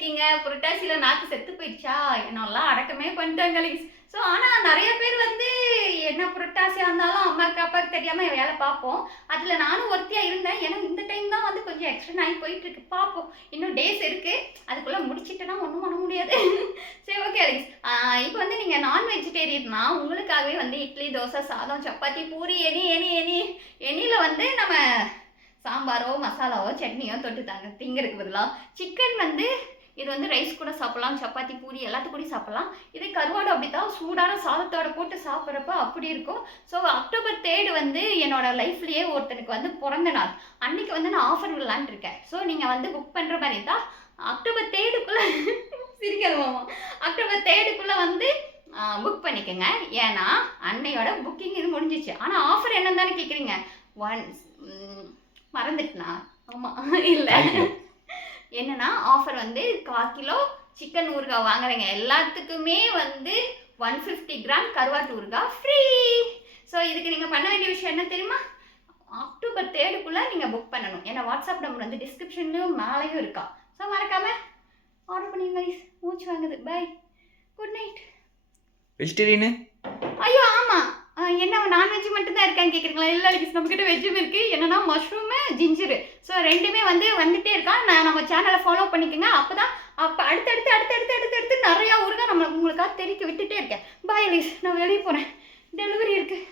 இருக்கீங்க? புரட்டாசியில நாக்கு செத்து போயிடுச்சா? என்னல்லாம் அடக்கமே பண்ணிட்டேன் கைஸ். ஸோ ஆனா நெறைய பேர் வந்து என்ன புரட்டாசியா இருந்தாலும் அம்மாக்கு, அப்பாவுக்கு தெரியாம வேலை பார்ப்போம். அதுல நானும் ஒருத்தியா இருந்தேன். ஏன்னா இந்த டைம் தான் வந்து கொஞ்சம் எக்ஸ்டெண்ட் ஆகி போயிட்டுருக்கு. பார்ப்போம். இன்னும் டேஸ் இருக்கு. அதுக்குள்ள முடிச்சிட்டேன்னா ஒண்ணும் பண்ண முடியாது. சரி ஓகே கைஸ். இப்போ வந்து நீங்க நான் வெஜிடேரியன்னா உங்களுக்காகவே வந்து இட்லி, தோசை, சாதம், சப்பாத்தி, பூரி எனில வந்து நம்ம சாம்பாரோ, மசாலாவோ, சட்னியோ தொட்டு திங்கிறதுக்கு பதிலா சிக்கன் வந்து இது வந்து ரைஸ் கூட சாப்பிடலாம், சப்பாத்தி, பூரி எல்லாத்துக்கூடயும் சாப்பிடலாம். இது கருவாடு அப்படித்தான் சூடான சாதத்தோட போட்டு சாப்பிட்றப்ப அப்படி இருக்கும். ஸோ அக்டோபர் 3 வந்து என்னோட லைஃப்லயே ஒருத்தனுக்கு வந்து பிறந்த நாள். அன்னைக்கு வந்து நான் ஆஃபர் விடலான்ட்டு இருக்கேன். ஸோ நீங்க வந்து புக் பண்ற மாதிரி தான் அக்டோபர் 3க்குள்ள சிரிக்கணுமாமா. அக்டோபர் 3க்குள்ள வந்து புக் பண்ணிக்கோங்க. ஏன்னா அன்னையோட புக்கிங் இது முடிஞ்சிச்சு. ஆனால் ஆஃபர் என்னன்னு தானே கேட்குறீங்க? மறந்துட்டுனா ஆமாம் இல்லை என்னன்னா ஆஃபர் வந்து 1/4 கிலோ சிக்கன் ஊறுகாய் வாங்குறீங்க எல்லாத்துக்குமே வந்து 150 கிராம் கருவாட்டு ஊறுகாய் ஃப்ரீ. ஸோ இதுக்கு நீங்கள் பண்ண வேண்டிய விஷயம் என்ன தெரியுமா? அக்டோபர் 3க்குள்ளே நீங்கள் புக் பண்ணணும். ஏன்னா வாட்ஸ்அப் நம்பர் வந்து டிஸ்கிரிப்ஷன்லையும் மேலேயும் இருக்கா. ஸோ மறக்காமல் ஆர்டர் பண்ணிங்க. மூச்சு வாங்குது. Bye, good night. வெஜிடேரியனு? ஐயோ ஆமாம், என்ன நான்வெஜ் மட்டும்தான் இருக்கான்னு கேட்குறீங்களா? இல்லை லிகிஸ், நம்மக்கிட்ட வெஜ்ஜும் இருக்குது. என்னன்னா மஷ்ரூமு, ஜிஞ்சரு. ஸோ ரெண்டுமே வந்து வந்துகிட்டே இருக்கான். நம்ம சேனலை ஃபாலோ பண்ணிக்கோங்க. அப்போ தான் அடுத்தடுத்து நிறையா ஊருங்க உங்களுக்காக தெரிவிக்க விட்டுட்டே இருக்கேன். பாய் லிகிஸ், நான் வெளியே போகிறேன். டெலிவரி இருக்குது.